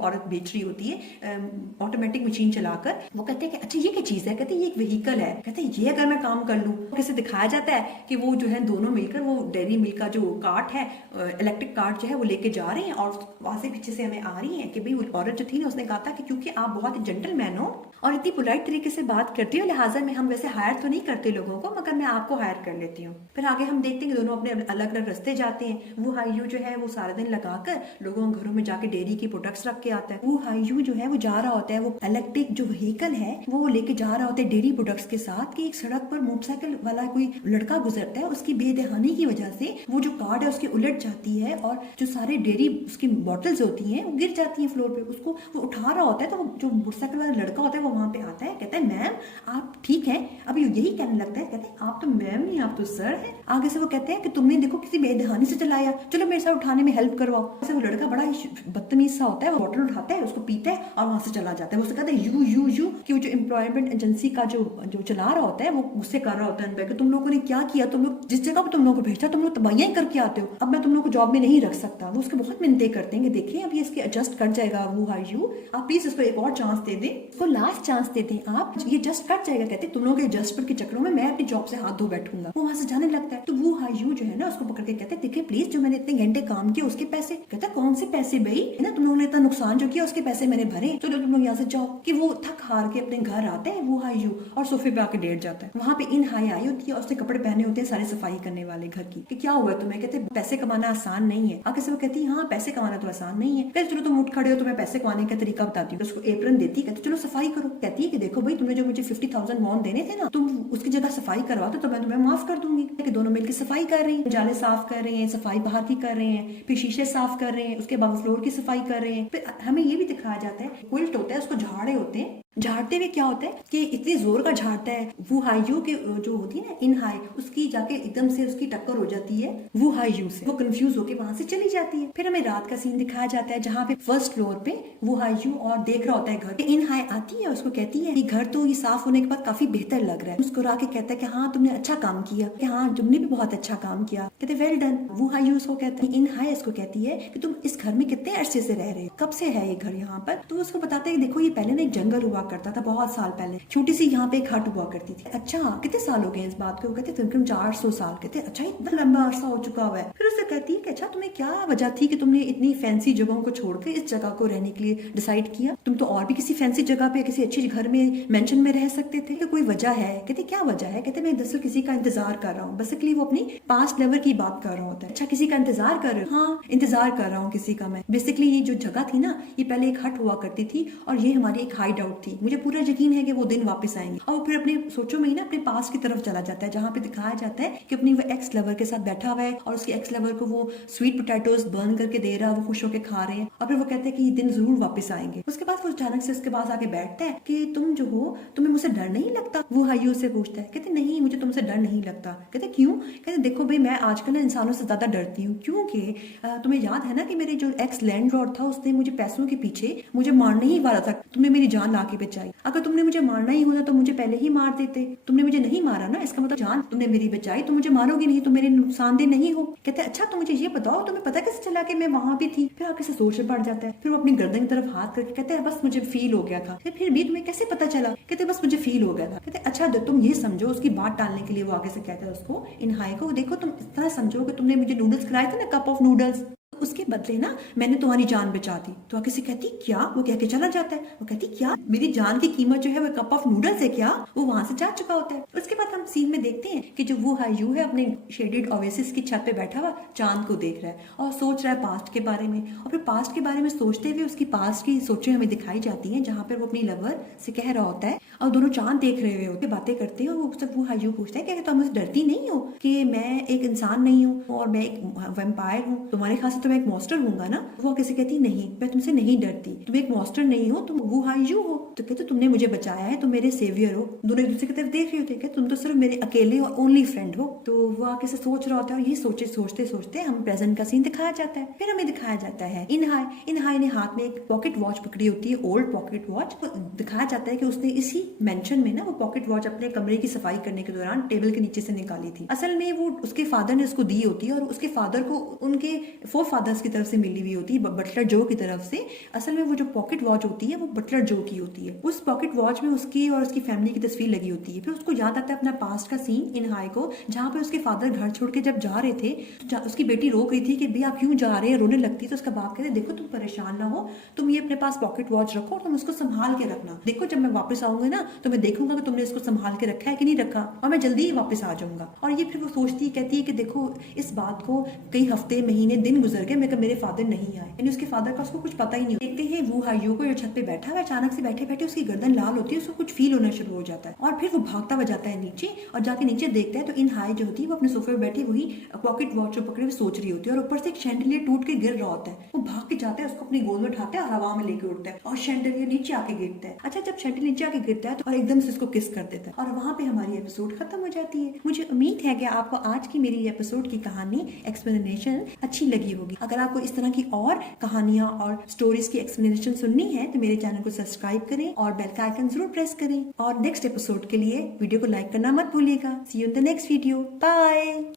औरत बेच रही होती है ऑटोमेटिक मशीन चलाकर। वो कहते हैं कि अच्छा ये क्या चीज है, कहते हैं ये एक व्हीकल है, कहते हैं ये अगर मैं काम कर लूँ। कैसे दिखाया जाता है कि वो जो है दोनों मिलकर वो डेयरी मिल्क का जो कार्ट है इलेक्ट्रिक कार्ट जो है वो लेके जा रहे हैं और वहां से पीछे से हमें आ रही है कि भाई वो औरत जो थी ना उसने कहा था कि क्योंकि आप बहुत जेंटलमैन हो और इतनी पोलाइट तरीके से बात करती हो लिहाजा में हम वैसे हायर तो नहीं करते लोगों को मगर मैं आपको हायर कर लेती हूँ। फिर आगे हम देखते हैं कि दोनों अपने अलग अलग रास्ते जाते हैं। वो हाईयू जो है वो सारा दिन लगाकर लोगों के घरों में जाके डेयरी की प्रोडक्ट्स रख के आता है। वो हाईयू जो है वो जा रहा होता है, वो इलेक्ट्रिक जो व्हीकल है वो लेके जा रहा होता है डेयरी प्रोडक्ट्स के साथ कि एक सड़क पर मोटरसाइकिल वाला कोई लड़का गुजरता है, उसकी बेदहानी की वजह से वो जो कार्ड है उसकी उलट जाती है और जो सारे डेयरी उसकी बॉटल्स होती हैं वो गिर जाती हैं फ्लोर पे। उसको वो उठा रहा होता है तो जो मोटरसाइकिल वाला लड़का होता है वो वहां पे आता है, कहता है मैम आप ठीक है। अब यही कहने लगता है, कहते हैं आप तो मैम नहीं आप तो सर है। आगे से वो कहते हैं कि तुमने देखो किसी बेदहानी से चलाया, चलो मेरे साथ उठाने में हेल्प करवाओ। ऐसे वो लड़का बड़ा ही बदतमीज सा होता है, वो बॉटल उठाता है उसको पीता है और वहां से चला जाता है। वो कहता है यू कि वो जो एम्प्लॉयमेंट एजेंसी का जो चला रहा होता है वो उससे कर रहा होता है कि तुम लोगों ने क्या किया, तुम लोग जिस जगह पर तुम लोगों को भेजा तुम लोग तबाहियां ही करके आते हो, अब मैं तुम लोग को जॉब में नहीं रख सकता। वो उसके बहुत मिन्नतें करते हैं कि देखिए अब ये इसके एडजस्ट कर जाएगा, वो हाईयू आप प्लीज इसको एक और चांस दे दें, इसको लास्ट चांस दे दें आप, ये जस्ट कट जाएगा। कहते तुम लोग के एडजस्टमेंट के चक्करों में मैं अपनी जॉब से हाथ धो बैठूंगा। वो वहां से जाने लगता है तो वो हाईयू जो है ना उसको पकड़ के कहते हैं देखिए प्लीज जो मैंने इतने घंटे काम किए उसके पैसे। कहता है कौन से पैसे भाई, है ना तुम लोगों ने इतना नुकसान जो किया उसके पैसे मैंने भरे, तो तुम लोग यहाँ से जाओ। कि वो थक हार के अपने घर आता है वो हाईयू और सोफे पे आके लेट जाता है। वहां पे इन हाई आई होती है और उसने कपड़े पहने होते हैं सारे सफाई करने वाले घर की। कि क्या हुआ तुम्हें, कहते पैसे कमाना आसान नहीं है। आगे से वो कहती है हाँ पैसे कमाना तो आसान नहीं है। कहते चलो तुम उठ खड़े हो तुम्हें पैसे कमाने का तरीका बताती हूँ। उसको एप्रन देती, कहते चलो सफाई करो। कहती है कि देखो भाई तुमने जो मुझे 50,000 वॉन देने थे ना, तुम उसकी जगह सफाई करवा दो तो मैं तुम्हें माफ कर दूंगी। कि दोनों मिलकर सफाई कर रही हैं, जाले साफ कर रहे हैं, सफाई बाहर की कर रहे हैं, फिर शीशे साफ कर रहे हैं, उसके बाद फ्लोर की सफाई कर रहे हैं। फिर हमें ये भी दिखाया जाता है क्विल्ट होता है उसको झाड़े होते हैं, झाड़ते हुए क्या होता है कि इतनी जोर का झाड़ता है वो हाईयू के जो होती है ना इन हाई उसकी जाके एकदम से उसकी टक्कर हो जाती है वो हाईयू से। वो कंफ्यूज होके वहां से चली जाती है। फिर हमें रात का सीन दिखाया जाता है जहाँ पे फर्स्ट फ्लोर पे वो हाईयू और देख रहा होता है घर। इन हाई आती है उसको कहती है कि घर तो ये साफ होने के बाद काफी बेहतर लग रहा है। मुस्कुरा के कहता है कि हाँ तुमने अच्छा काम किया, कि हाँ तुमने भी बहुत अच्छा काम किया। कहते वेल डन। वो हाईयू उसको कहता है, इन हाई इसको कहती है कि तुम इस घर में कितने अरसे से रह रहे हो, कब से है ये घर यहाँ पर। तो उसको बताते हैं देखो ये पहले ना एक जंगल हुआ करता था बहुत साल पहले, छोटी सी यहाँ पे एक हट हुआ करती थी। अच्छा कितने साल हो गए इस बात को, कहते तकरीबन 400 साल। कहते अच्छा इतना लंबा अरसा हो चुका हुआ है। फिर उससे कहती है कि अच्छा तुम्हें क्या वजह थी कि तुमने इतनी फैंसी जगहों को छोड़कर इस जगह को रहने के लिए डिसाइड किया, तुम तो और भी किसी फैंसी जगह पे किसी अच्छी घर में मेंशन में रह सकते थे। कोई वजह है? कहते क्या वजह है? कहते मैं दरअसल किसी का इंतजार कर रहा हूँ। बेसिकली वो अपनी पास्ट लवर की बात कर रहा होता है। अच्छा किसी का इंतजार कर रहे हो? हाँ इंतजार कर रहा हूँ किसी का मैं। बेसिकली ये जो जगह थी ना ये पहले एक हट हुआ करती थी और ये हमारी एक हाइड आउट थी। मुझे पूरा यकीन है कि वो दिन वापस आएंगे। और फिर अपने सोचो में ही ना अपने पास की तरफ चला जाता है जहाँ पे दिखाया जाता है कि अपनी वो एक्स लवर के साथ बैठा हुआ है और उसके एक्स लवर को वो स्वीट पोटैटोज बर्न करके दे रहा है, वो खुश होकर खा रहे हैं। और फिर वो कहते हैं कि ये दिन जरूर वापस आएंगे। उसके बाद वो अचानक से उसके पास आके बैठता है कि तुम जो हो तुम्हें मुझसे डर नहीं लगता। वो हाईयू से पूछता है, कहते नहीं मुझे तुमसे डर नहीं लगता। कहते क्यों? कहते देखो भाई मैं आजकल इंसानों से ज्यादा डरती हूँ क्योंकि तुम्हें याद है ना कि मेरे जो एक्स लैंडलॉर्ड था उसने मुझे पैसों के पीछे मुझे मारने ही वाला था। तुमने मेरी जान ला के बचाई। अगर तुमने मुझे मारना ही होता तो मुझे पहले ही मार देते। तुमने मुझे नहीं मारा ना, इसका मतलब जान तुमने मेरी बचाई तो मुझे मारोगे नहीं, तो मेरे नुकसानदेह नहीं हो। कहते अच्छा तो मुझे ये बताओ तुम्हें पता कैसे चला कि मैं वहां भी थी? फिर आगे से सोच में पड़ जाता है। फिर वो अपनी गर्दन की तरफ हाथ करके कहते हैं बस मुझे फील हो गया था। फिर भी तुम्हें कैसे पता चला? कहते बस मुझे फील हो गया था। कहते अच्छा तुम ये समझो, उसकी बात टालने के लिए वो आगे से कहता है उसको इन हाई को, देखो तुम इस तरह समझो कि तुमने मुझे नूडल्स खिलाए थे ना, कप ऑफ नूडल्स, उसके बदले ना मैंने तुम्हारी जान बचा दी। तो आगे से कहती क्या? वो कह के चला जाता है। वो कहती क्या मेरी जान की कीमत जो है वो कप ऑफ नूडल्स है क्या? वो वहां से जा चुका होता है। उसके बाद हम सीन में देखते हैं कि जो वो हाईयू है अपने शेडेड ओएसिस की छत पे बैठा हुआ चांद को देख रहा है और सोच रहा है पास्ट के बारे में। और फिर पास्ट के बारे में सोचते हुए उसकी पास्ट की सोचें हमें दिखाई जाती हैं जहाँ पर वो अपनी लवर से कह रहा होता है और दोनों चांद देख रहे हुए होते बातें करते हैं। वो हाईयू पूछता है कि तुम मुझसे डरती नहीं हो कि मैं एक इंसान नहीं हूँ और मैं एक वैम्पायर हूँ? तुम्हारे खास मैं एक मॉन्स्टर हूँगा ना। वो कैसे कहती नहीं, मैं तुमसे नहीं डरती, तुम एक मॉन्स्टर नहीं हो, तुम हु आर यू हो। तो कहते तुमने मुझे बचाया है, तुम मेरे सेवियर हो। दोनों एक दूसरे की तरफ देख रहे होते हैं, तुम तो सिर्फ मेरे अकेले और ओनली फ्रेंड हो। तो वो आके से सोच रहा होता है और यही सोचते सोचते हम प्रेजेंट का सीन दिखाया जाता है। फिर हमें दिखाया जाता है इनहाई ने हाथ में एक पॉकेट वॉच पकड़ी होती है, ओल्ड पॉकेट वॉच। तो दिखाया जाता है कि उसने इसी मेंशन में ना वो पॉकेट वॉच अपने कमरे की सफाई करने के दौरान टेबल के नीचे से निकाली थी। असल में वो उसके फादर ने उसको दी होती है और उसके फादर को उनके 4 फादर्स की तरफ से मिली हुई होती है, बटलर जो की तरफ से। असल में वो जो पॉकेट वॉच होती है वो बटलर जो की होती है। उस पॉकेट वॉच में उसकी और उसकी फैमिली की तस्वीर लगी होती है। फिर उसको याद आता है अपना पास्ट का सीन इनहाई को, जहाँ पे उसके फादर घर छोड़ के जब जा रहे थे तो उसकी बेटी रोक रही थी कि भैया आप क्यों जा रहे हैं, रोने लगती। तो उसका बाप कहते देखो तुम परेशान ना हो, तुम ये अपने पास पॉकेट वॉच रखो और तुम उसको संभाल के रखना। देखो जब मैं वापस आऊंगा ना तो मैं देखूंगा कि तुमने इसको संभाल के रखा है कि नहीं रखा, और मैं जल्दी ही वापस आ जाऊंगा। और ये फिर वो सोचती है, कहती है कि देखो इस बात को कई हफ्ते महीने दिन गुजर गए, मेरे फादर नहीं आए, यानी उसके फादर का उसको कुछ पता ही नहीं। देखते हैं वो हाइयो को जो छत पे बैठा हुआ, अचानक से बैठे बैठे उसकी गर्दन लाल होती है, उसको कुछ फील होना शुरू हो जाता है और फिर वो भागता हुआ जाता है नीचे। और जाके नीचे देखता है तो इन हाई जो होती है वो अपने सोफे पे बैठी वही पॉकेट वॉच पकड़े हुए सोच रही होती है और ऊपर से एक शैंडलियर टूट के गिर रहा होता है। वो भाग के जाता है, उसको अपनी गोद में उठाता है और हवा में लेके उठता है और शैंडलियर नीचे आके गिरता है। अच्छा, जब शैंडलियर नीचे आके गिरता है तो और एकदम से उसको किस कर देता है और वहां पे हमारी एपिसोड खत्म हो जाती है। मुझे उम्मीद है कि आपको आज की मेरी एपिसोड की कहानी एक्सप्लेनेशन अच्छी लगी होगी। अगर आपको इस तरह की और कहानियां और स्टोरीज की एक्सप्लेनेशन सुननी है तो मेरे चैनल को सब्सक्राइब करें और बेल का आइकन जरूर प्रेस करें। और नेक्स्ट एपिसोड के लिए वीडियो को लाइक करना मत भूलिएगा। See you in the next video, bye.